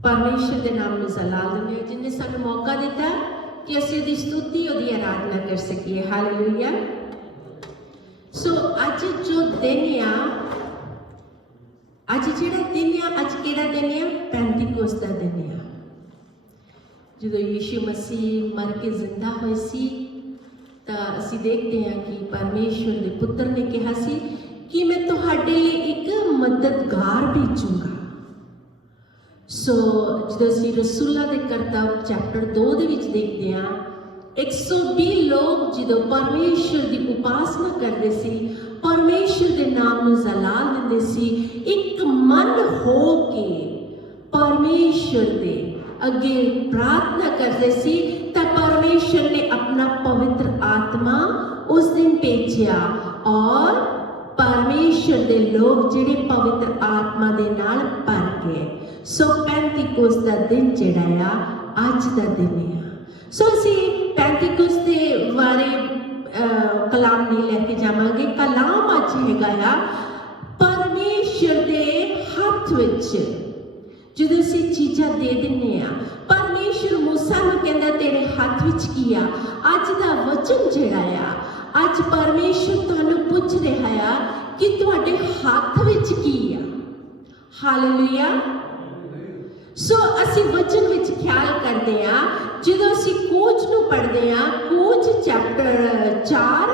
परमेश्वर के नाम में जलाल देने जिन्हें सानू मौका दिता कि असीं उहदी स्तुति उहदी आराधना कर सकीए। हालेलुया। सो अज जो दिन आ, अज जिहड़ा दिन आ, अज किहड़ा दिन आ? पेंतीकोस्त दा दिन आ। जदों यीशु मसीह मर के जिंदा होए सी तां असीं देखते हैं कि परमेश्वर दे पुत्र ने कहा सी कि मैं तुहाडे लिए एक मददगार भेजूंगा। सो जो असीं रसूलां दे करतब चैप्टर 2 दे विच देखते हैं 120 लोग जो परमेश्वर की उपासना करते सी, परमेश्वर के नाम में जलाल देंदे सी, एक मन हो के परमेश्वर दे अगे प्रार्थना करते सी, तब परमेश्वर ने अपना पवित्र आत्मा उस दिन भेजा और परमेश्वर के लोग जिहड़े पवित्र आत्मा दे नाल भर गए। सो पेंतीकोस्त दा दिन जिहड़ा आ अज दा दिन आ। सो असीं पेंतीकोस्त दे बारे कलाम नहीं लैके जावांगे। कलाम अज हैगा परमेश्वर दे हथ विच जदों असीं चीज़ां दे दिंदे आ, परमेश्वर मूसा नूं कहंदा तेरे हथ विच की आ। अज दा वचन जिहड़ा आ, अज परमेश्वर तुहानूं पुछ रहा आ कि तुहाडे हथ विच की आ। हालेलुया। सो असीं वचन विच ख्याल करते हैं जदों असीं कोच नूं पढ़दे हां, कोच चैप्टर 4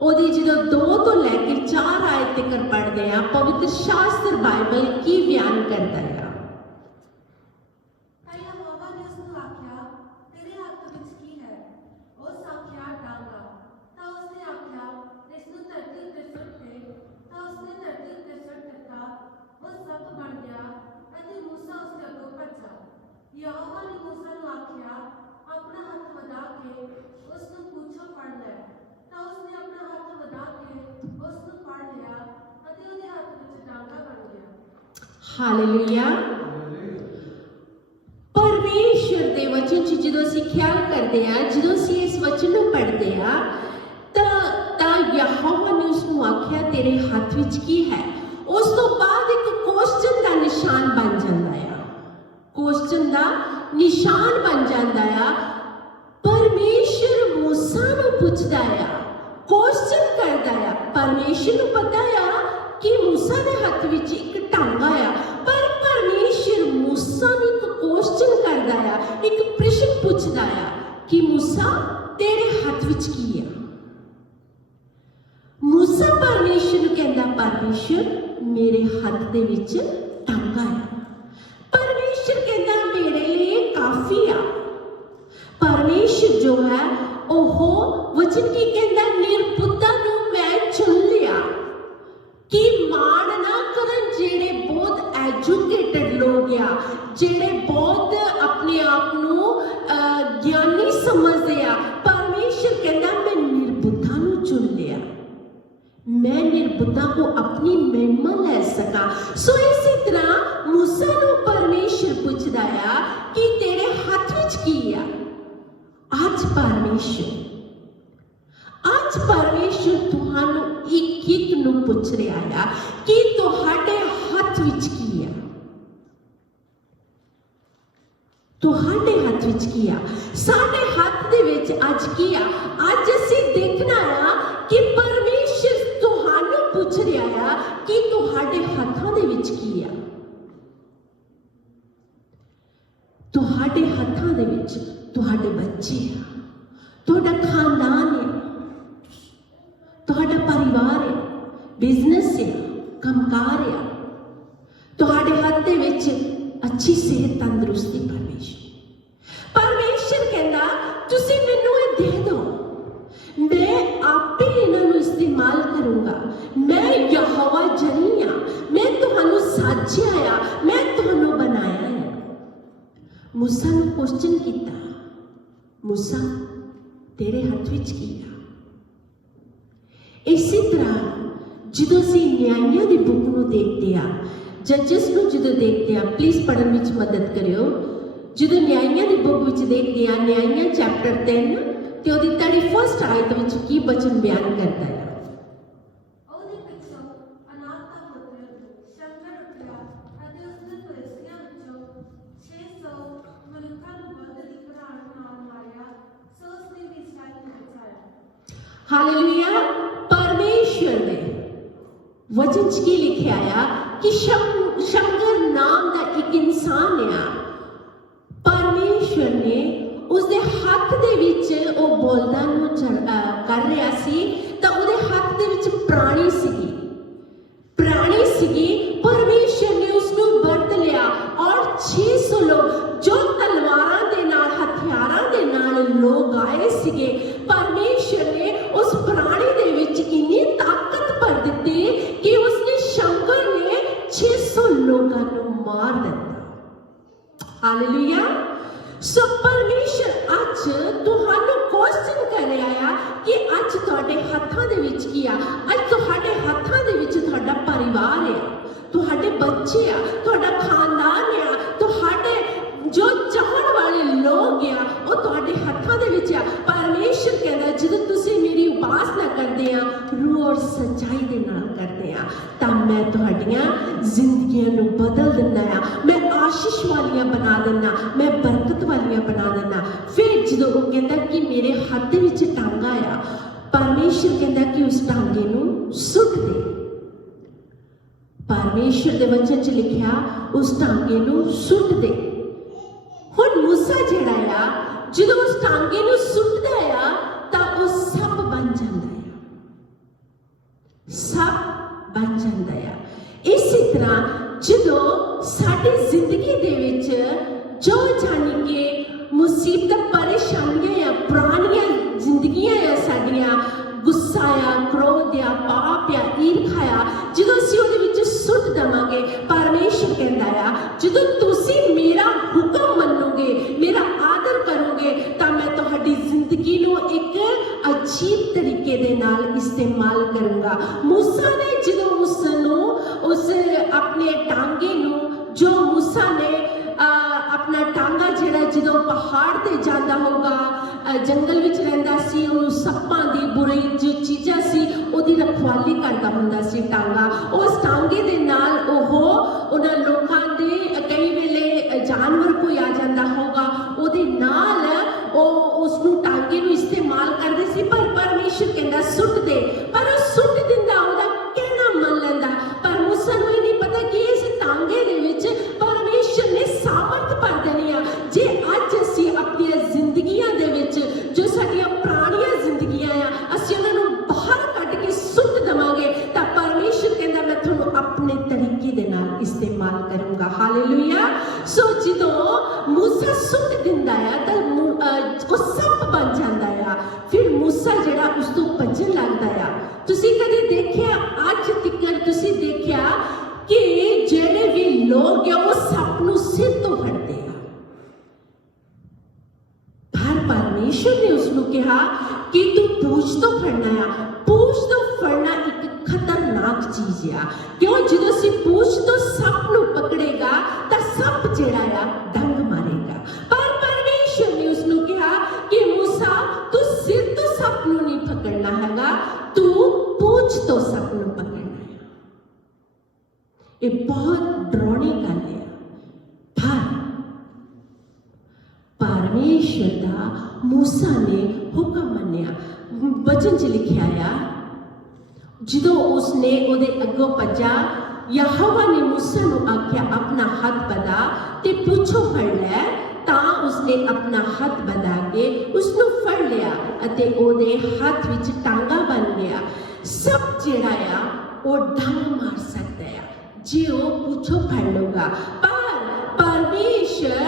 ओदी जदों 2 तो लैके 4 आयत तक पढ़ते हैं, पवित्र शास्त्र बाइबल की बयान करता है। यहोवा ने मूसा नूं आख्या अपना हथ वधा के उस नूं पूछों फड़ लै। तां उसने अपना हथ वधा के उस नूं फड़ लिया अते उहदे हथ विच डांगा बन गया। हालेलुया। परमेश्वर दे वचन च जदों असीं ख्याल करते हैं, जदों असीं इस वचन नूं पढ़ते हैं तां यहोवा ने उस नूं आख्या तेरे हथ विच की है। उस तो बाद एक क्वेश्चन का निशान बन जाता है, क्वेश्चन का निशान बन जाता है। परमेश्वर मूसा नूं पुछदा है, क्वेश्चन करता है। परमेश्वर नूं पता है कि मूसा दे हथ विच एक टांगा है, पर परमेश्वर मूसा नूं एक क्वेश्चन करता है, एक प्रश्न पुछदा है कि मूसा तेरे हथ विच की है। मूसा परमेश्वर नूं कहंदा परमेश्वर मेरे हथ दे विच टांगा है। परमेश्वर कहता मेरे लिए काफी आ। परमेश्वर जो है ओहो वचन की कहता निर्बुद्धा नूं मैं चुन लिया कि मान ना करन जेड़े बहुत एजुकेटेड लोग आ, जेड़े बहुत अपने आप नूं ज्ञानी समझदे आ। परमेश्वर कहता मैं निर्बुद्धा नूं चुन लिया, मैं निर्बुद्धा को अपनी महिमा ले सका। सो इसी तरह मूसा नूं परमेश्वर पुछदा है कि तेरे हथ विच की आ। आज परमेश्वर तुहानूं एक नूं पुछ रहा है कि तुहाडे हथ विच की आ। तुहाडे हथ विच की आ। साडे हथ दे विच अज की आ। अज असीं देखना आ कि परमेश्वर तुहानूं पुछ रहा है कि तुहाडे हथां दे विच की आ। तुहाडे हथां दे विच तुहाडे बच्चे आ, तुहाडा खानदान है, तुहाडा परिवार है, बिजनेस है, कामकार है, तुहाडे हाथ दे विच अच्छी सेहत तंदुरुस्ती। परमेश्वर कहंदा तुसीं मैनूं इह दे दो, मैं आपे इन्हां नूं इस्तेमाल करूंगा। मैं यहोवा जरी आ, मैं तुहानूं साजिया आ, मैं तुहानूं बनाया है। मूसा नूं क्वेश्चन कीता, मूसा तेरे हथ विच की आ। इसी तरह जदों असीं न्यायियां दी बुक नूं देखदे आ, जजेस नूं जदों देखदे आ, प्लीज पढ़न विच मदद करियो। जदों न्यायियां दी बुक विच देखदे आ, न्यायियां चैप्टर 3 ते ओदी 31 आयत विच की वचन बयान करता है। ਉਹਦੇ ਪਿੱਛੋਂ ਅਨਾਥ ਦਾ ਪੁੱਤਰ ਸ਼ੰਕਰ ਉੱਠਿਆ ਅਤੇ ਉਸਨੇ हालेलुया। परमेश्वर ने वचन च की लिखिया आ कि शंकर नाम का एक इंसान आ, परमेश्वर ने उसके हाथ दे विच वो बोलदा नूं कर रहा सी तां उहदे हाथ दे विच प्राणी सीगी, प्राणी सीगी। परमेश्वर ने उसनूं वरत लिया और 600 लोग जो तलवारां दे नाल हथियारां दे नाल लोग आए सीगे, परमेश्वर ने उस प्राणी दे विच इन्नी ताकत भर दित्ती कि उसने शंकर ने 600 लोगों को मार दिता। हालेलुया। सो परमेश्वर अज तुहानू क्वेश्चन कर रहा है कि अज तुहाडे हत्थां दे विच की आ, अज तुहाडे हत्थां दे विच तुहाडा परिवार है, तुहाडे बच्चे आ, तुहाडा खानदान है, तुहाडे जो चाहण वाले लोग आ वो तुहाडे हत्थां दे विच आ। परमेश्वर कहंदा जदों तुसीं मेरी उपासना करदे आ, रूह और सच्चाई दे नाल करदे आ, तां मैं तुहाडीआं जिंदगियां नूं बदल दिंदा आ, मैं आशीष वालियां बना दिंदा, मैं बरकत वालियां बना दिंदा। फिर जदों वो कहंदा कि मेरे हत्थ दे विच टांगा आ, परमेश्वर कहंदा कि उस टांगे नूं सुੱਟ दे। परमेश्वर दे वचन च लिखिया उस टांगे नूं सुੱਟ दे। हुण मूसा जिहड़ा आ जदों उस टांगे नूं सुੱਟदा आ तां वो सप बन जांदा आ, सप बन जांदा आ। इसी तरह जदों साडी जिंदगी दे विच जो जानी कि मुसीबत परेशानियां आ, पुरानियां जिंदगियां आ साडियां, गुस्सा आ, क्रोध आ, पाप आ, ईर्खा आ, जदों असीं उहदे विच सुੱਟ देवांगे, परमेश्वर कहंदा आ जदों तुसीं मेरा हुक्म मनोगे, मेरा आदर करोगे, तां मैं तुहाडी जिंदगी नूं एक अजीब तरीके दे नाल इस्तेमाल करूंगा। मूसा ने जदों उस अपने टांगे नूं, जो मूसा ने अपना टांगा जिहड़ा जदों पहाड़ ते जांदा होगा, जंगल विच रहिंदा सी, उहनूं सप्पां दी बुरी जो चीज़ां सी उहदी रखवाली करदा हुंदा सी टांगा। उस टांगे दे नाल उन्हां लोकां दे कई वेले जानवर कोई आ जांदा होगा, उहदे नाल उसनूं टांगे नूं इस्तेमाल करदे सी। पर परमेश्वर कहंदा सुੱਟ दे, पर वो सुੱਟ दिंदा, उहदा कहना मन लैंदा। पर मूसा नूं ये नहीं पता कि इस टांगे दे विच परमेश्वर ने सामर्थ भर देनी आ। जे अज असीं अपणीआं जिंदगियां दे विच जो साडीआं पुराणीआं जिंदगियां आ, असीं उहनां नूं बाहर कढ के सुੱਟ देवांगे तां परमेश्वर कहंदा मैं तुहानूं अपने तरीके दे नाल इस्तेमाल करूंगा। हालेलुया। सो जदों मूसा सुੱਟ दिंदा आ तां वो सप बन जांदा आ। फिर मूसा जिहड़ा उस तों भज्जण लगदा आ। तुसीं कदे देखिआ, अज तिकर तुसीं देखिआ कि ਜਿਹੜੇ भी लोग आ वो सप नूं सिर तो फड़ते आ, पर परमेश्वर ने उसनूं कहा कि तू पूछ तो फड़ना आ। पूछ तो फड़ना एक खतरनाक चीज आ, क्यों जदों असीं पूछ तो सप नूं पकड़ेगा तां सप जिहड़ा आ डंग मारेगा। पर परमेश्वर ने उसनूं कहा कि मूसा तू सिर तो सप नूं नहीं पकड़ना हैगा, तू पूछ तो सप नूं पकड़ना है। ये बहुत डरावनी गल है, पर परमेश्वर दा मूसा ने हुक्म मन्निया। वचन च लिखिया आ जदों उसने उहदे अगों भज्जा, यहोवा ने मूसा नूं आख्या अपना हाथ बढ़ा ते पूछो फड़ लै, तां उसने अपना हाथ बढ़ा के उसनूं फड़ लिया अते उहदे हाथ विच टांगा बन गया। सब जिहड़ा आ वो डंग मार सकदा है जे वो पूछो फड़ लूगा। पर परमेश्वर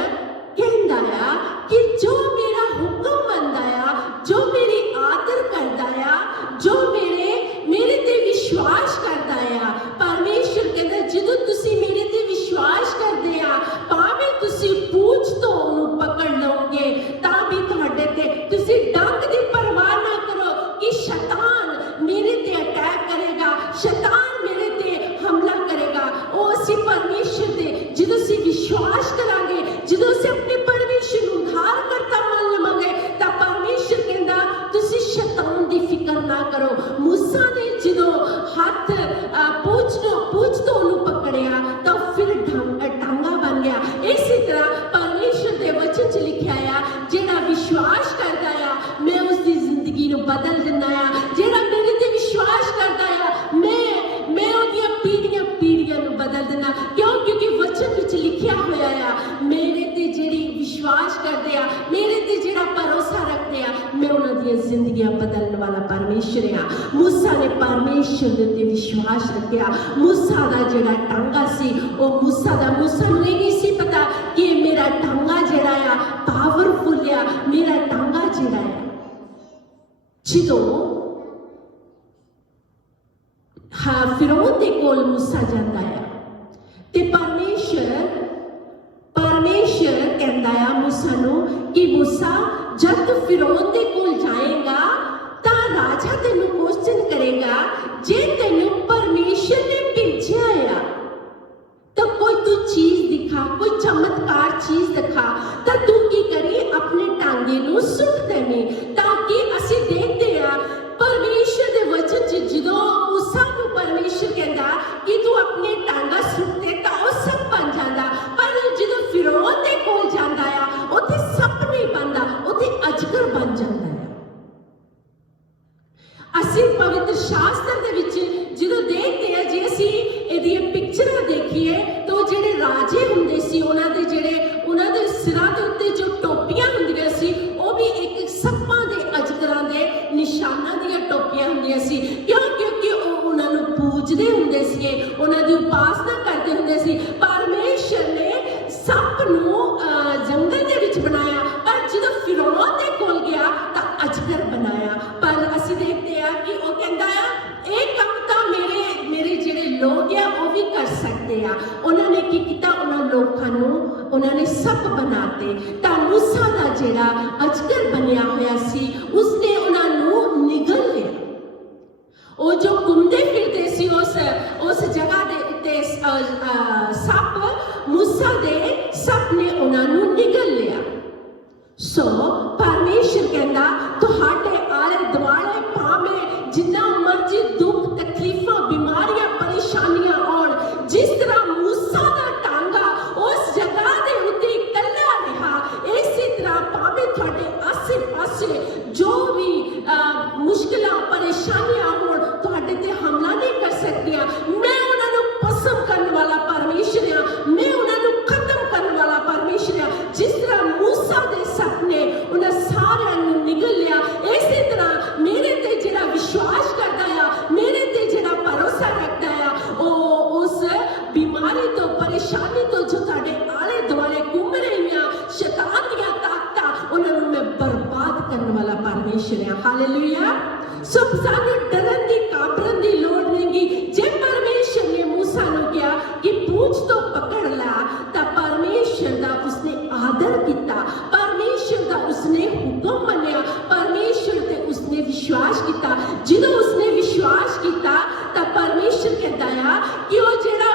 कहंदा आ कि जो मेरा हुक्म मनदा आ, जो मेरी आदर करदा आ, जो मेरे ते विश्वास करदा आ, परमेश्वर कहंदा जदों तुसीं मेरे ते विश्वास करदे आ, भावें तुसीं पूछ तो उहनूं पकड़ लओगे तां भी तुहाडे ते तुसीं डंग दी परवाह ना करो कि शैतान मेरे ते अटैक करेगा, शैतान मेरे ते हमला करेगा। ਉਹ ਅਸੀਂ परमेश्वर दे जदों ਅਸੀਂ विश्वास करांगे, जदों ਅਸੀਂ अपने परमेश्वर ਨੂੰ उद्धार करता मन लवांगे तां परमेश्वर कहंदा तुसीं शैतान दी फिकर ना करो। मूसा ने जदों हत्थ पूछ तो ਉਹਨੂੰ पकड़िया तां फिर टांगा बन गया। इसी तरह परमेश्वर दे वचन च लिखिया आ जेड़ा विश्वास करदा आ मैं उसदी जिंदगी ਨੂੰ बदल दिंदा आ। विश्वास करते आ, मेरे ते जिहड़ा भरोसा रखते आ, मैं उन्हां दी जिंदगियां बदलने वाला परमेश्वर आ। मूसा ने परमेश्वर दे उत्ते विश्वास रखिया। मूसा दा जिहड़ा टांगा सी ओ मूसा नूं ये नहीं सी पता कि मेरा टांगा जिहड़ा आ पावरफुल आ, मेरा टांगा जिहड़ा आ ਜਦੋਂ फिरौन दे कोल मूसा जांदा आ ते परमेश्वर कहंदा आ मूसा नूं कि मूसा जब तू फिरौन दे कोल जाएगा तां राजा तैनूं क्वेश्चन करेगा, जे तैनूं परमेश्वर ने भेजिया आ तो कोई तू चीज दिखा, कोई चमत्कार चीज दिखा, तो तू की करी अपने टांगे नूं सुट देनी, ताकि असीं देखते आ परमेश्वर दे वचन च जदों मूसा नूं परमेश्वर कहंदा कि तू अपने टांगा सुट दे तां ओ सब बन जांदा। पर जदों फिरौन दे कोल जांदा आ उत्थे सप नहीं बनदा, उत्थे अजगर बन जांदा आ। असीं पवित्र शास्त्र दे विच जदों देखते आ, जे असीं इहदियां पिक्चरां देखीए तो जिहड़े राजे हुंदे सी उन्हां दे सिरां दे उत्ते जो टोपियां हुंदियां सी ਉਹ भी एक सप्पां दे अजगरां दे निशानां दियां टोपियां हुंदियां सी। क्योंकि ਉਹ ਉਹਨਾਂ ਨੂੰ ਪੂਜਦੇ ਹੁੰਦੇ ਸੀ, ਉਹਨਾਂ ਦੀ ਉਪਾਸਨਾ ਕਰਦੇ ਹੁੰਦੇ ਸੀ। परमेश्वर ने सप ਨੂੰ जंगल ਦੇ ਵਿੱਚ ਬਣਾਇਆ, ਪਰ ਜਦੋਂ ਫਿਰੌਨ ਦੇ ਕੋਲ ਗਿਆ ਤਾਂ अजगर बनाया। पर ਅਸੀਂ देखते ਆ कि ਉਹ ਕਹਿੰਦਾ ਆ ਇਹ ਕੰਮ ਤਾਂ ਮੇਰੇ ਜਿਹੜੇ ਲੋਕ ਆ ਉਹ ਵੀ ਕਰ ਸਕਦੇ ਆ। ਉਹਨਾਂ ਨੇ ਕੀ ਕੀਤਾ, ਉਹਨਾਂ ਲੋਕਾਂ ਨੂੰ ਉਹਨਾਂ ਨੇ ਸੱਪ ਬਣਾਤੇ। ਤਾਂ मूसा ਦਾ ਜਿਹੜਾ अजगर ਬਣਿਆ ਹੋਇਆ ਸੀ ਉਸਨੇ ਉਹਨਾਂ ਨੂੰ ਨਿਗਲ ਲਿਆ। ਉਹ ਜੋ ਘੁੰਮਦੇ ਫਿਰਦੇ ਸੀ ਉਸ ਜਗ੍ਹਾ ਦੇ ਉੱਤੇ ਸੱਪ, मूसा ਦੇ ਸੱਪ ਨੇ ਉਹਨਾਂ ਨੂੰ ਨਿਗਲ ਲਿਆ। ਸੋ परमेश्वर कहता तुहाडे आले दुआले भावें जिन्ना मर्जी दुख तकलीफां बीमारियां परेशानियां आउण, जिस तरह मूसा दा टांगा उस जगह दे उत्ते इकल्ला रहा, इसी तरह भावें तुहाडे आसे पासे जो भी मुश्किलां परेशानियां आउण तुहाडे ते हमला नहीं कर सकदियां। मैं उन्हां नूं भस्म करन वाला परमेश्वर आ, मैं उन्हां नूं खत्म करन वाला परमेश्वर आ। जिस तरह मूसा दे सप ने उन्हां सारिਆਂ ਨੂੰ निगल लिया, इसी तरह मेरे ते जिहड़ा विश्वास करदा आ, मेरे ते जिहड़ा भरोसा रखदा आ, ਉਹ उस बीमारी तो परेशानी तो जो तुहाडे आले दुआले घूम रहीਆਂ शैतान ਦੀਆਂ ਤਾਕਤਾਂ ਉਹਨਾਂ ਨੂੰ मैं बर्बाद करन वाला परमेश्वर आ। हालेलुया। सो सानू डरन दी काबरन दी लोड़ नहीं। जे परमेश्वर ने मूसा ਨੂੰ किया कि पूंछ तो पकड़ ला, ਤਾਂ परमेश्वर ਦਾ उसने आदर किया, परमेश्वर ਦਾ उसने हुक्म मन्निया, परमेश्वर ते उसने विश्वास किया। ਜਦੋਂ उसने विश्वास किया ਤਾਂ परमेश्वर कहता है कि ਉਹ ਜਿਹੜਾ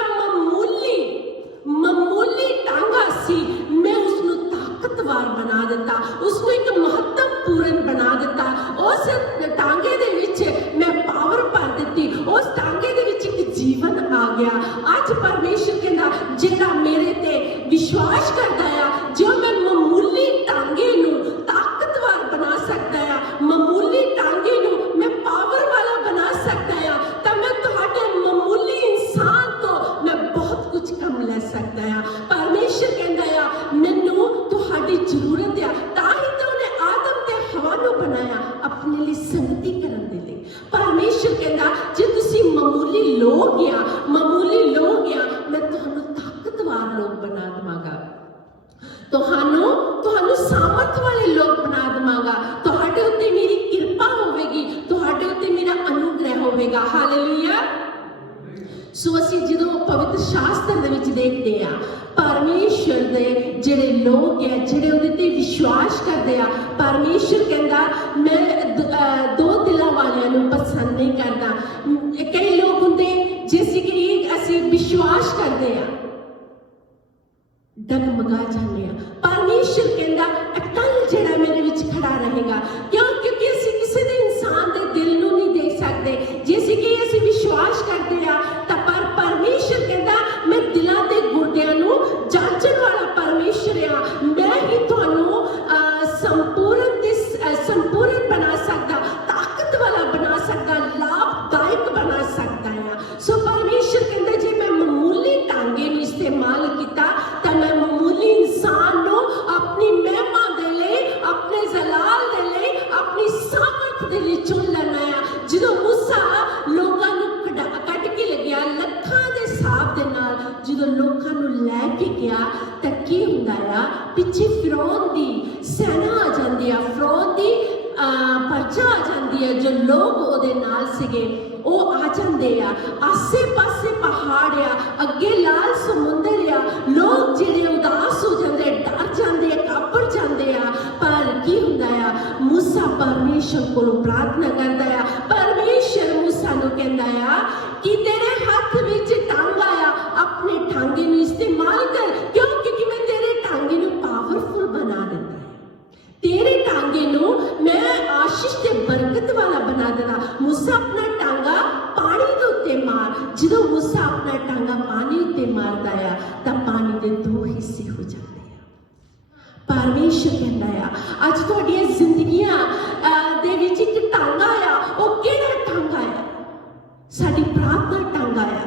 मामूली टांगा सी मैं उसਨੂੰ ताकतवर बना दिता, उसਨੂੰ एक महत्वपूर्ण बना दिता। उस टांगे ਦੇ ਵਿੱਚ मैं पावर भर ਦਿੱਤੀ, उस टांगे ਦੇ ਵਿੱਚ एक जीवन आ गया। ਅੱਜ परमेश्वर कहता ਜਿਹੜਾ ਮੇਰੇ ਤੇ विश्वास करता है, जो मैं मामूली टांगे ਨੂੰ ताकतवर बना सकता है, मामूली टांगे ਨੂੰ मैं पावर वाला बना सकता है, ਤਾਂ मैं ਤੁਹਾਡੇ मामूली इंसान ਤੋਂ मैं बहुत कुछ कम ले सकता है। परमेश्वर कहता है ਮੈਨੂੰ ਤੁਹਾਡੀ ਜ਼ਰੂरਤ ਹੈ, ਤਾਂ ਹੀ ਤਾਂ ਉਹਨੇ ਆਦਮ ਤੇ ਹਵਾ ਨੂੰ ਬਣਾਇਆ ਆਪਣੇ ਲਈ ਸੰਗਤੀ ਕਰਨ ਦੇ ਲਈ। परमेश्वर कहता ਜੇ ਤੁਸੀਂ मामूली लोग ਆ मैं ਤੁਹਾਨੂੰ ਤਾਕਤਵਰ ਲੋਕ ਬਣਾ ਦਵਾਂਗਾ, ਤੁਹਾਨੂੰ ਸਾਮਰਥ ਵਾਲੇ ਲੋਕ ਬਣਾ ਦਵਾਂਗਾ, ਤੁਹਾਡੇ ਉੱਤੇ ਮੇਰੀ ਕਿਰਪਾ ਹੋਵੇਗੀ, ਤੁਹਾਡੇ ਉੱਤੇ ਮੇਰਾ ਅਨੁਗ੍ਰਹਿ ਹੋਵੇਗਾ। ਹਾਲੇਲੂਇਆ। ਸੋ ਅਸੀਂ ਜਦੋਂ ਪਵਿੱਤਰ ਸ਼ਾਸਤਰ ਦੇ ਵਿੱਚ ਦੇਖਦੇ ਆ परमेश्वर ਦੇ ਜਿਹੜੇ ਲੋਕ ਹੈ ਜਿਹੜੇ ਉਹਦੇ ਤੇ ਵਿਸ਼ਵਾਸ ਕਰਦੇ ਆ, परमेश्वर ਕਹਿੰਦਾ ਮੈਂ ਦੋ ਦਿਲਾਂ ਵਾਲਿਆਂ ਨੂੰ ਪਸੰਦ ਨਹੀਂ ਕਰਦਾ। ਕਈ ਲੋਕ ਹੁੰਦੇ ਜਿਸ ਕਿ ਅਸੀਂ ਵਿਸ਼ਵਾਸ ਕਰਦੇ ਆ डगमगा जाने। परमेश्वर कहता अटल जेड़ा मेरे विच खड़ा रहेगा, क्योंकि असी किसी दे इंसान दे दिल नूं नहीं देख सकते, जैसे कि असी विश्वास करते हैं तो पर परमेश्वर कहता मैं दिलों के गुर्दियां नूं जांचण वाला परमेश्वर आ। मैं ही तुहानूं संपूर्ण बना सकता, ताकत वाला बना सकता, लाभदायक बना सकता है। सो परमेश्वर कहता जे मैं मामूली टांगे नूं इस्तेमाल किया तो मैं मामूली इंसान नूं अपनी मैं ਗਿਆ ਤਾਂ ਕੀ ਹੁੰਦਾ ਆ, ਪਿੱਛੇ ਫਿਰੌਨ ਦੀ ਸੈਨਾ ਆ ਜਾਂਦੀ ਆ, ਫਿਰੌਨ ਦੀ ਪਰਜਾ ਆ ਜਾਂਦੀ ਹੈ, ਜੋ ਲੋਕ ਉਹਦੇ ਨਾਲ ਸੀਗੇ ਉਹ ਆ ਜਾਂਦੇ ਆ। ਆਸੇ ਪਾਸੇ ਪਹਾੜ ਆ, ਅੱਗੇ ਲਾਲ ਸਮੁੰਦਰ ਆ, ਲੋਕ ਜਿਹੜੇ ਉਦਾਸ ਹੋ ਜਾਂਦੇ, ਡਰ ਜਾਂਦੇ, ਕਾਂਪੜ ਜਾਂਦੇ ਆ। ਪਰ ਕੀ ਹੁੰਦਾ ਆ, मूसा परमेश्वर को प्रार्थना करता है, परमेश्वर मूसा ਨੂੰ ਕਹਿੰਦਾ ਆ ਕਿ ਤੇਰੇ ਹੱਥ ਵਿੱਚ ਟਾਂਗਾ ਆ, ਆਪਣੇ ਟਾਂਗੇ ਨੂੰ ਇਸਤੇਮਾਲ ਕਰ, ਕਿਉਂ? ਕਿਉਂਕਿ ਮੈਂ ਤੇਰੇ ਟਾਂਗੇ ਨੂੰ ਪਾਵਰਫੁਲ ਬਣਾ ਦਿੰਦਾ ਹੈ, ਤੇਰੇ ਟਾਂਗੇ ਨੂੰ ਮੈਂ ਆਸ਼ੀਸ਼ ਤੇ ਬਰਕਤ ਵਾਲਾ ਬਣਾ ਦੇਣਾ। मूसा ਆਪਣਾ ਟਾਂਗਾ ਪਾਣੀ ਦੇ ਉੱਤੇ ਮਾਰ, ਜਦੋਂ मूसा ਆਪਣਾ ਟਾਂਗਾ ਪਾਣੀ ਉੱਤੇ ਮਾਰਦਾ ਆ ਤਾਂ ਪਾਣੀ ਦੇ ਦੋ ਹਿੱਸੇ ਹੋ ਜਾਂਦੇ। परमेश्वर कहता है अज तुहाडियां जिंदगियां दे विच एक टांगा आ, ਉਹ ਕਿਹੜਾ टांगा है? साडी प्रार्थना टांगा है।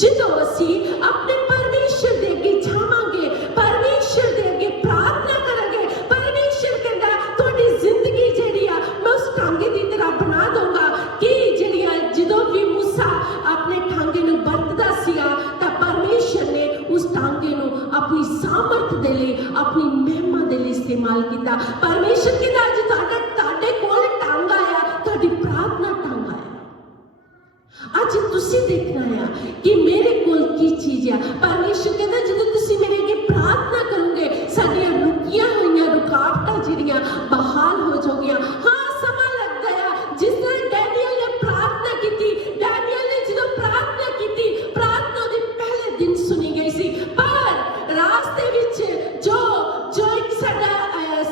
ਜਦੋਂ ਅਸੀਂ ਆਪਣੇ ਪਰਮੇਸ਼ਰ ਦੇ ਅੱਗੇ ਜਾਵਾਂਗੇ, ਪਰਮੇਸ਼ਰ ਦੇ ਅੱਗੇ ਪ੍ਰਾਰਥਨਾ ਕਰਾਂਗੇ, ਪਰਮੇਸ਼ਰ ਕਹਿੰਦਾ ਤੁਹਾਡੀ ਜ਼ਿੰਦਗੀ ਜਿਹੜੀ ਆ ਮੈਂ ਉਸ ਟਾਂਗੇ ਦੀ ਤਰ੍ਹਾਂ ਬਣਾ ਦਊਂਗਾ ਕਿ ਜਿਹੜੀਆਂ ਜਦੋਂ ਵੀ मूसा ਆਪਣੇ ਟਾਂਗੇ ਨੂੰ ਵਰਤਦਾ ਸੀਗਾ ਤਾਂ ਪਰਮੇਸ਼ਰ ਨੇ ਉਸ ਟਾਂਗੇ ਨੂੰ ਆਪਣੀ ਸਾਮਰਥ ਦੇ ਲਈ, ਆਪਣੀ ਮਹਿਮਾ ਦੇ ਲਈ ਇਸਤੇਮਾਲ ਕੀਤਾ। ਪਰਮੇਸ਼ਰ ਕਹਿੰਦਾ ਅੱਜ ਤੁਹਾਡੇ ਕੋਲ ਟਾਂਗਾ ਆ, ਤੁਹਾਡੀ ਪ੍ਰਾਰਥਨਾ ਟਾਂਗਾ ਆ। ਅੱਜ ਤੁਸੀਂ ਦੇਖਣਾ ਆ ਕਿ ਮੇਰੇ ਕੋਲ ਕੀ ਚੀਜ਼ ਆ। ਪਰਮੇਸ਼ਰ ਕਹਿੰਦਾ ਜਦੋਂ ਤੁਸੀਂ ਮੇਰੇ ਅੱਗੇ ਪ੍ਰਾਰਥਨਾ ਕਰੋਗੇ ਸਾਡੀਆਂ ਰੁਕੀਆਂ ਹੋਈਆਂ ਰੁਕਾਵਟਾਂ ਜਿਹੜੀਆਂ ਬਹਾਲ ਹੋ ਜਾਓਗੀਆਂ। ਹਾਂ ਸਮਾਂ ਲੱਗਦਾ ਆ, ਜਿਸ ਤਰ੍ਹਾਂ ਡੈਨੀਅਲ ਨੇ ਪ੍ਰਾਰਥਨਾ ਕੀਤੀ, ਡੈਨੀਅਲ ਨੇ ਜਦੋਂ ਪ੍ਰਾਰਥਨਾ ਕੀਤੀ, ਪ੍ਰਾਰਥਨਾ ਦੇ ਪਹਿਲੇ ਦਿਨ ਸੁਣੀ ਗਈ ਸੀ, ਪਰ ਰਾਸਤੇ ਵਿੱਚ ਜੋ ਇੱਕ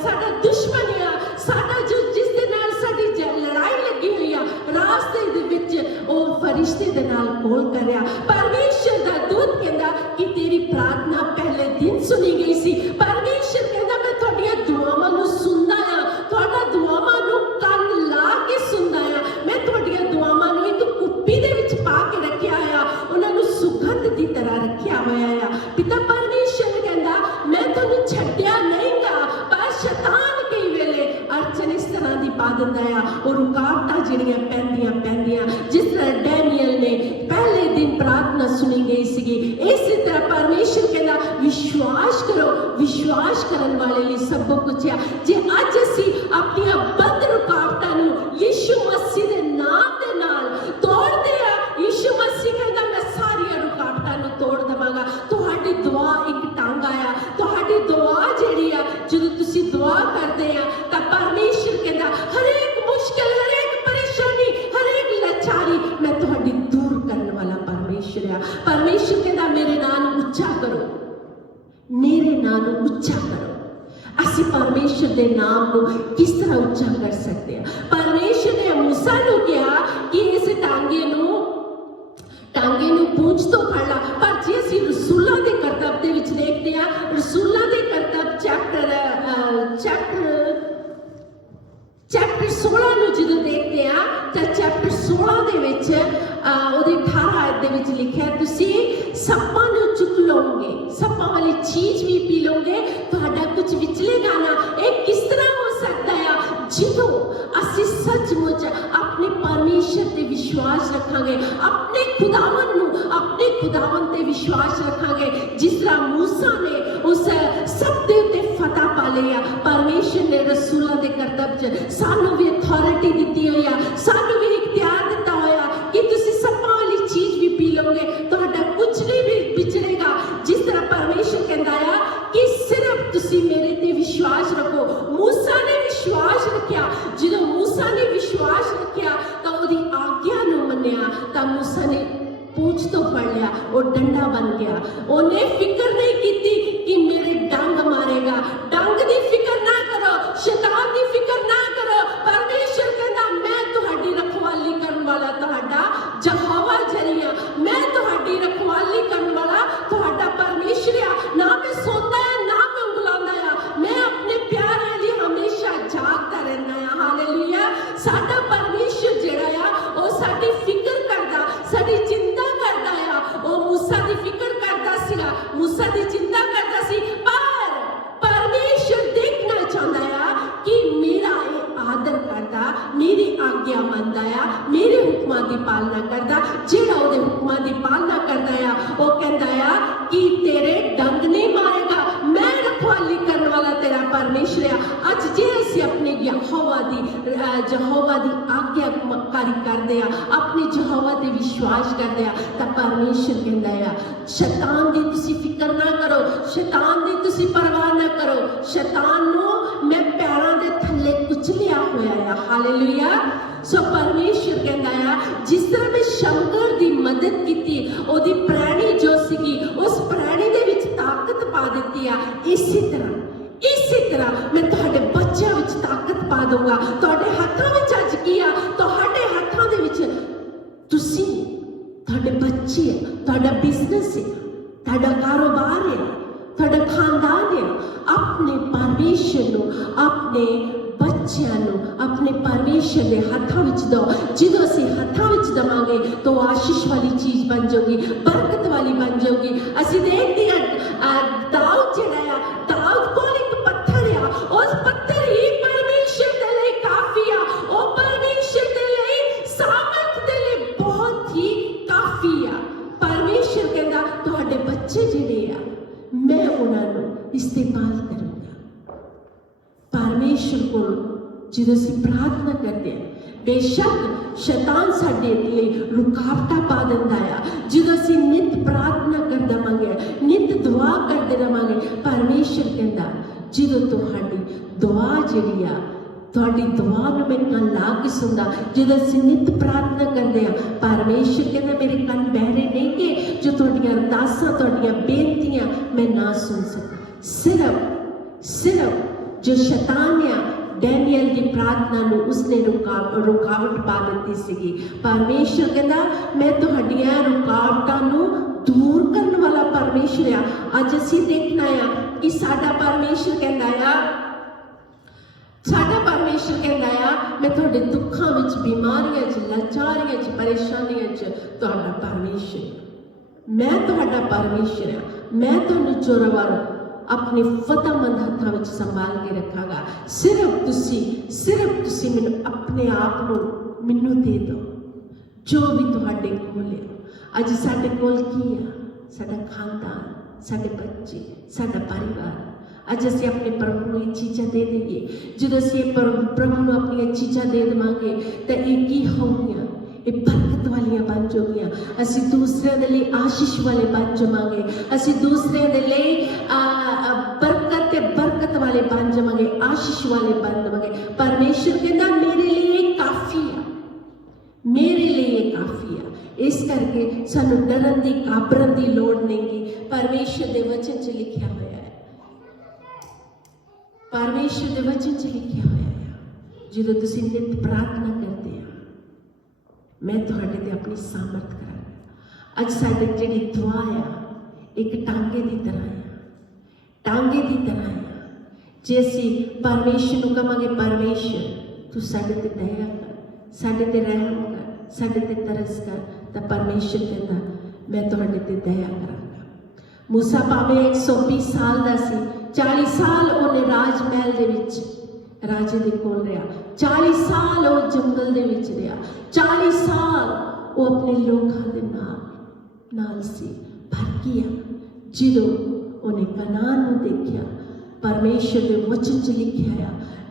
ਸਾਡਾ ਦੁਸ਼ਮਣ ਆ, ਸਾਡਾ ਜਿਸ ਦੇ ਨਾਲ ਸਾਡੀ ਲੜਾਈ ਲੱਗੀ ਹੋਈ ਆ, ਰਾਸਤੇ ਦੇ ਵਿੱਚ ਉਹ ਫਰਿਸ਼ਤੇ ਦੇ ਨਾਲ ਕੋਲ ਕਰ ਰਿਹਾ। ਪਰਮੇਸ਼ਰ ਦਾ ਦੂਤ ਕਹਿੰਦਾ ਕਿ ਤੇਰੀ ਪ੍ਰਾਰਥਨਾ ਪਹਿਲੇ ਦਿਨ ਸੁਣੀ ਗਈ ਸੀ। ਪਰਮੇਸ਼ਰ ਕਹਿੰਦਾ ਮੈਂ ਤੁਹਾਡੀਆਂ ਦੁਆਵਾਂ ਨੂੰ ਸੁਣਦਾ ਆ, ਤੁਹਾਡਾ ਦੁਆਵਾਂ ਨੂੰ ਕੰਨ ਲਾ ਕੇ ਸੁਣਦਾ ਆ। ਮੈਂ ਤੁਹਾਡੀਆਂ ਦੁਆਵਾਂ ਨੂੰ ਇੱਕ ਕੁੱਪੀ ਦੇ ਵਿੱਚ ਪਾ ਕੇ ਰੱਖਿਆ ਆ, ਉਹਨਾਂ ਨੂੰ ਸੁਗੰਧ ਦੀ ਤਰ੍ਹਾਂ ਰੱਖਿਆ ਹੋਇਆ ਆ। ਪਿਤਾ ਪਰਮੇਸ਼ਰ ਕਹਿੰਦਾ ਮੈਂ ਤੁਹਾਨੂੰ ਛੱਡਿਆ ਨਹੀਂਗਾ, ਪਰ ਸ਼ੈਤਾਨ ਕਈ ਵੇਲੇ ਅੜਚਨ ਇਸ ਤਰ੍ਹਾਂ ਦੀ ਪਾ ਦਿੰਦਾ ਆ, ਉਹ ਰੁਕਾਵਟਾਂ ਜਿਹੜੀਆਂ ਪੈਂਦੀਆਂ ਜਿਸ ਤਰ੍ਹਾਂ ਡੈਨੀਅਲ ਨੇ ਪਹਿਲੇ ਦਿਨ ਪ੍ਰਾਰਥਨਾ ਸੁਣੀ ਗਈ ਸੀਗੀ, ਇਸੇ ਤਰ੍ਹਾਂ ਪਰਮੇਸ਼ਰ ਕਹਿੰਦਾ ਵਿਸ਼ਵਾਸ ਕਰੋ, ਵਿਸ਼ਵਾਸ ਕਰਨ ਵਾਲੇ ਲਈ ਸਭ ਕੁਝ ਆ। ਜੇ ਅੱਜ ਅਸੀਂ ਆਪਣੀਆਂ ਬੰਦ ਰੁਕਾਵਟਾਂ ਨੂੰ ਯਿਸੂ ਮਸੀਹ ਦੇ ਨਾਮ ਦੇ ਨਾਲ ਤੋੜਦੇ ਆ, ਯਿਸੂ ਮਸੀਹ ਕਹਿੰਦਾ ਮੈਂ ਸਾਰੀਆਂ ਰੁਕਾਵਟਾਂ ਨੂੰ ਤੋੜ ਦੇਵਾਂਗਾ। ਤੁਹਾਡੀ ਦੁਆ ਇੱਕ ਟਾਂਗਾ ਆ, ਤੁਹਾਡੀ ਦੁਆ ਜਿਹੜੀ ਆ ਜਦੋਂ ਤੁਸੀਂ ਦੁਆ ਕਰਦੇ ਆ ਤਾਂ ਪਰਮੇਸ਼ਰ ਕਹਿੰਦਾ ਹਰੇਕ ਮੁਸ਼ਕਿਲ, ਹਰੇਕ ਪਰੇਸ਼ਾਨੀ, ਹਰੇਕ ਲਾਚਾਰੀ ਮੈਂ ਤੁਹਾਡੀ ਦੂਰ ਕਰਨ ਵਾਲਾ ਪਰਮੇਸ਼ਰ ਆ। ਪਰਮੇਸ਼ਰ ਕਹਿੰਦਾ ਮੇਰੇ ਨਾਂ ਨੂੰ ਉੱਚਾ ਕਰੋ, ਮੇਰੇ ਨਾਂ ਨੂੰ ਉੱਚਾ ਕਰੋ। ਅਸੀਂ ਪਰਮੇਸ਼ਰ ਦੇ ਨਾਮ ਨੂੰ ਕਿਸ ਤਰ੍ਹਾਂ ਉੱਚਾ ਕਰ ਸਕਦੇ ਆ? ਪਰਮੇਸ਼ਰ ਨੇ मूसा ਨੂੰ ਕਿਹਾ ਕਿ ਇਸ ਟਾਂਗੇ ਨੂੰ ਪੂੰਛ ਤੋਂ ਫੜ ਲਾ। ਪਰ ਜੇ ਅਸੀਂ ਰਸੂਲਾਂ ਦੇ ਕਰਤੱਵ ਦੇ ਵਿੱਚ ਦੇਖਦੇ ਆ, ਰਸੂਲਾਂ ਦੇ ਕਰਤੱਵ ਚੈਪਟਰ 16 ਨੂੰ ਜਦੋਂ ਦੇਖਦੇ ਆ ਤਾਂ ਚੈਪਟਰ 16 ਦੇ ਵਿੱਚ ਉਹਦੇ 18 ਆਇਤ ਦੇ ਵਿੱਚ ਲਿਖਿਆ ਤੁਸੀਂ ਸੱਪਾਂ ਨੂੰ ਚੁੱਕ ਲਓਗੇ, ਸੱਪਾਂ ਵਾਲੀ ਚੀਜ਼ ਵੀ ਪੀ ਲਓਗੇ, ਤੁਹਾਡਾ ਕੁਝ ਵਿਚਲੇਗਾ ਨਾ। ਇਹ ਕਿਸ ਤਰ੍ਹਾਂ ਹੋ ਸਕਦਾ ਆ? ਜਦੋਂ ਅਸੀਂ ਸੱਚਮੁੱਚ ਆਪਣੇ ਪਰਮੇਸ਼ਰ ਤੇ ਵਿਸ਼ਵਾਸ ਰੱਖਾਂਗੇ, ਆਪਣੇ ਖੁਦਾਵੰਦ ਨੂੰ, ਆਪਣੇ ਖੁਦਾਵੰਦ ਤੇ ਵਿਸ਼ਵਾਸ ਰੱਖਾਂਗੇ। ਜਿਸ ਤਰ੍ਹਾਂ मूसा ਨੇ ਉਸ ਸਭ ਦੇ ਉੱਤੇ ਫਤਹ ਪਾ ਲਿਆ, ਪਰਮੇਸ਼ਰ ਨੇ ਰਸੂਲਾਂ ਦੇ ਕਰਤੱਵ 'ਚ ਸਾਨੂੰ ਵੀ ਅਥਾਰਟੀ ਦਿੱਤੀ ਹੋਈ ਆ, ਸਾਨੂੰ ਵੀ ਇਖਤਿਆਰ ਦਿੱਤਾ ਹੋਇਆ ਕਿ ਤੁਸੀਂ ਸੱਪਾਂ ਵਾਲੀ ਚੀਜ਼ ਵੀ ਪੀ ਲਓਗੇ, ਤੁਹਾਡਾ ਕੁਝ ਨਹੀਂ ਵੀ ਵਿਚਰੇਗਾ। ਜਿਸ ਤਰ੍ਹਾਂ ਪਰਮੇਸ਼ਰ ਕਹਿੰਦਾ ਆ ਕਿ ਸਿਰਫ ਤੁਸੀਂ ਮੇਰੇ ਤੇ ਵਿਸ਼ਵਾਸ ਰੱਖੋ। मूसा ਨੇ ਵਿਸ਼ਵਾਸ ਰੱਖਿਆ, ਜਦੋਂ मूसा ਨੇ ਵਿਸ਼ਵਾਸ ਰੱਖਿਆ ਤਾਂ ਉਹਦੀ ਆਗਿਆ ਨੂੰ ਮੰਨਿਆ ਤਾਂ मूसा ਨੇ ਪੂੰਛ ਤੋਂ ਫੜ ਲਿਆ, ਉਹ ਡੰਡਾ ਬਣ ਗਿਆ। ਉਹਨੇ ਫਿਕਰ ਨਹੀਂ ਕੀਤੀ ਕਿ ਮੇਰੇ ਡੰਗ ਮਾਰੇਗਾ, ਡੰਗ ਦੀ ਫਿਕਰ ਨਾ ਕਰੋ, ਸ਼ੈਤਾਨ ਦੀ ਫਿਕਰ ਨਾ ਕਰੋ। ਪਰਮੇਸ਼ਰ ਕਹਿੰਦਾ ਮੈਂ ਤੁਹਾਡੀ ਰਖਵਾਲੀ ਕਰਨ ਵਾਲਾ ਤੁਹਾਡਾ ਯਹੋਵਾ ਜਰੀਆ, ਮੈਂ ਤੁਹਾਡੀ ਰਖਵਾਲੀ ਕਰਨ ਵਾਲਾ ਤੁਹਾਡਾ ਪਰਮੇਸ਼ਰ ਆ। ਨਾ ਮੈਂ ਸੌਂਦਾ ਆ, ਨਾ ਮੈਂ ਉਂਗਲਾਉਂਦਾ ਆ, ਮੈਂ ਆਪਣੇ ਪਿਆਰਿਆਂ ਲਈ ਹਮੇਸ਼ਾ ਜਾਗਦਾ ਰਹਿੰਦਾ ਆ। ਹਾਲੇਲੂਇਆ। ਸਾਡਾ ਪਰਮੇਸ਼ਰ ਜਿਹੜਾ ਆ ਉਹ ਸਾਡੀ ਫਿਕਰ ਕਰਦਾ, ਸਾਡੀ ਚਿੰਤਾ ਕਰਦਾ ਆ। ਉਹ मूसा ਦੀ ਫਿਕਰ ਕਰਦਾ ਸੀਗਾ, मूसा ਦੀ ਚਿੰਤਾ ਕਰਦਾ ਸੀ, ਪਰ ਪਰਮੇਸ਼ਰ ਦੇਖਣਾ ਚਾਹੁੰਦਾ ਆ ਕਿ ਮੇਰਾ ਇਹ ਆਦਰ ਕਰਦਾ, ਮੇਰੀ ਆਗਿਆ ਮੰਨਦਾ ਆ, ਮੇਰੇ ਹੁਕਮਾਂ ਦੀ ਪਾਲਣਾ ਕਰਦਾ। ਜਿਹੜਾ ਉਹਦੇ ਹੁਕਮਾਂ ਦੀ ਪਾਲਣਾ ਕਰਦਾ ਆ ਉਹ ਕਹਿੰਦਾ ਆ ਕਿ ਤੇਰੇ ਡੰਗ ਨਹੀਂ यहोवा दी आज्ञाकारी करदे आ, अपने यहोवा ते विश्वास करदे आ, तां परमेश्वर कहंदा आ शैतान दी तुसीं फिकर ना करो, शैतान दी तुसीं परवाह ना करो, शैतान नूं मैं पैरां दे थल्ले कुचलिया होया आ। हालेलुया। सो परमेश्वर कहंदा आ जिस तरह मैं शमगल दी मदद कीती, ओदी प्रैणी जो सीगी उस प्रैणी दे विच ताकत पा दित्ती आ, इसी तरह मैं तुहाडे बच्चों विच ताकत पा दूंगा। तुहाडे हत्थां विच अज की आ, तुहाडे हत्थां दे विच तुसीं, तुहाडे बच्चे, तुहाडा बिजनेस है, तुहाडा कारोबार है, तुहाडा खानदान है। अपने परमेश्वर नूं, अपने बच्चों नूं अपने परमेश्वर के हाथों विच दो। जो असीं हाथों विच देवांगे तो आशीष वाली चीज़ बन जाऊगी, बरकत वाली बन जाऊगी। असीं देखते हैं दाऊद जिहड़ा आ, दाऊद कोल एक पत्थर आ, उस पत्थर ही परमेश्वर दे लई काफी आ, ओ परमेश्वर दे लई सामर्थ दे लई बहुत ही काफी आ। परमेश्वर कहंदा तुहाडे बच्चे जिहड़े आ मैं उन्हां नूं इस्तेमाल करूंगा। परमेश्वर को जो असीं प्रार्थना करते हैं, बेशक शैतान साडे लिए रुकावटां पा दिंदा आ। जो असीं नित प्रार्थना करदे रहांगे, नित दुआ करदे रहांगे, परमेश्वर कहंदा जो तुहाडी दुआ जिहड़ी आ, तुहाडी दुआ नूं मैं कन ला के सुनदा। जो असीं नित प्रार्थना करदे आ, परमेश्वर कहंदा मेरे कन बहरे नहीं कि जो तुहाडीआं अरदासां, तुहाडीआं बेनतियां मैं ना सुन सकां। सिर्फ जो शैतान आ, डैनियल की प्रार्थना नूं उसने रुकावट पा दी सीगी। परमेश्वर कहंदा मैं तुहाडीआं रुकावटां नूं दूर करने वाला परमेश्वर आ। अज असीं देखना आ कि साडा परमेश्वर कहंदा आ, साडा परमेश्वर कहंदा आ मैं तुहाडे दुखां विच, बीमारियां च, लाचारियां च, परेशानियां च तुहाडा परमेश्वर आ। मैं तुहाडा परमेश्वर आ। मैं तुहानूं जोरावर अपने फतेहमंद हाथों में संभाल के रखागा। सिर्फ तुसी मैनू अपने आप को मैनू दे दो, जो भी तुहाडे कोल है। अज साडे कोल की आ? साडा खानदान, साडे बच्चे, साडा परिवार। अज असीं अपने प्रभु नूं ये चीज़ां दे देईए। जो असीं प्रभु नूं अपनी चीज़ां दे देवांगे तो ये की होगियां? ये बरकत वालियां बन जाऊगियां। असीं दूसरिਆਂ ਦੇ ਲਈ आशीष वाले बन जावांगे। असीं दूसरिਆਂ ਦੇ ਲਈ बरकत वाले बन जावांगे, आशीष वाले बन जावांगे। परमेश्वर कहंदा मेरे लिए काफ़ी आ, मेरे लिए काफ़ी आ। इस करके सानू डरन दी, घाबरन दी लोड़ नहीं। परमेश्वर दे वचन च लिखिया होया है, परमेश्वर दे वचन च लिखिया होया है जो तुसीं नित प्रार्थना करते आ, मैं तुहाडे ते अपनी सामर्थ करांगा। अज साडी जिहड़ी दुआ आ एक टांगे की तरह है, टांगे की तरह है। जे असीं परमेश्वर नूं कहांगे परमेश्वर तू साडे ते दया कर, साडे ते रहम कर, साडे ते तरस कर, तां परमेश्वर कहंदा मैं तुहाडे ते दया करांगा। मूसा भावें 120 साल दा सी, 40 साल उहने राज महल दे विच राजे दे कोल रहा, 40 साल वो जंगल दे विच रहा, 40 साल वो अपने लोगों दे नाल सी। पर किया जो उन्हें कनान नूं देखिया, परमेश्वर के वचन च लिखिया है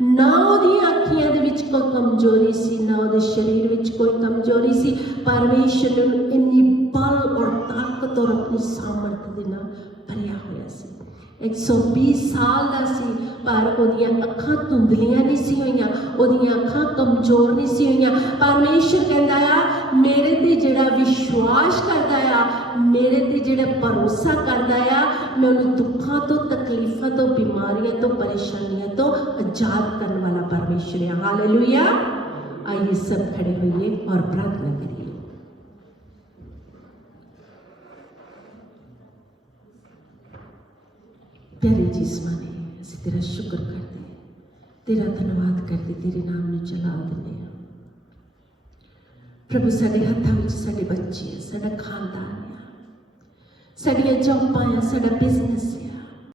ना उहदियां अखियां दे विच कोई कमजोरी सी, ना उहदे शरीर विच कोई कमजोरी सी। परमेश्वर ने इन्नी बल और ताकत और अपनी सामर्थ दे नाल भरिया होया सी। 120 साल दा सी, पर उहदियां अखां धुंधलियां नहीं सी होईयां, उहदियां अखां कमजोर नहीं सी होईयां। परमेश्वर कहंदा आ मेरे ते जिहड़ा विश्वास करदा आ, मेरे ते जिहड़ा भरोसा करदा आ, मैं उन्हें दुखों तो, तकलीफों तो, बीमारियों तो, परेशानियों तो आजाद करने वाला परमेश्वर है। हालेलुया। आइए सब खड़े होइए और प्रार्थना करिए। प्यारे जिस्माने असीं तेरा शुक्र करते, तेरा धन्यवाद करते, तेरे नाम में चला देने। प्रभु साडे हत्थां विच साडे बच्चे, साडा खानदान है, साडियां जॉबां है, साडा बिजनेस है,